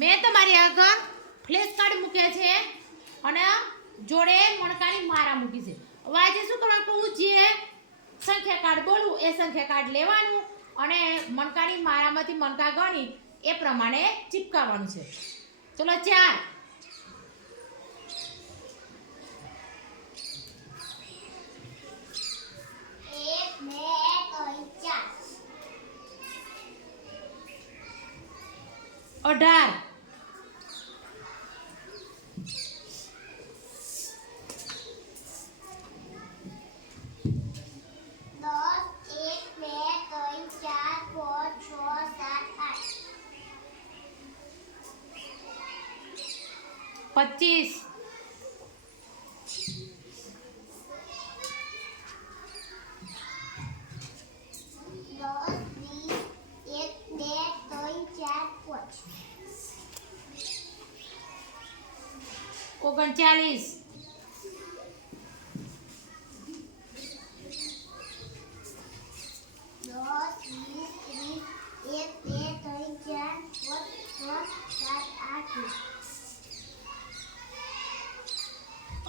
મેં તમારી આગળ ફ્લેશ કાર્ડ મૂક્યા છે અને જોડે મણકાની મારા મૂકી છે. હવે આજે શું કરવાનું કહું? જે સંખ્યા કાર્ડ બોલું એ સંખ્યા કાર્ડ લેવાનું અને મણકાની મારામાંથી મણકા ગણી એ પ્રમાણે ચીપકાવવાનું છે. ચલો ચાર. અઢાર દસ એક બે ત્રણ ચાર પાંચ છ સાત આઠ પચીસ. ઓગણચાલીસ. એક બે ત્રણ ચાર પાંચ છ સાત આઠ અડતાલીસ દસ વીસ ત્રીસ ચાલીસ એક બે ત્રણ ચાર પાંચ છ સાત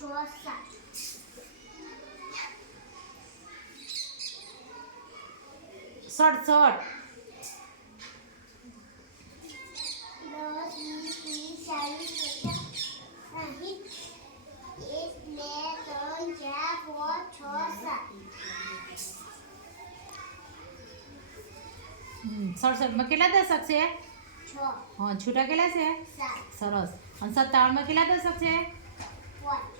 છ સાત સડસઠ દસ વીસ ત્રીસ ચાલીસ પચાસ સાહીઠ એક બે ત્રણ ચાર પાંચ છ સાત હમ, સડસઠમાં કેટલા દશક છે છ હા છૂટા કેટલા છે સાત સરસ અને સત્તાવનમાં કેટલા દશક છે પાંચ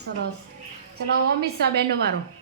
સરસ ચલો અમિત શાહ બેનનો વારો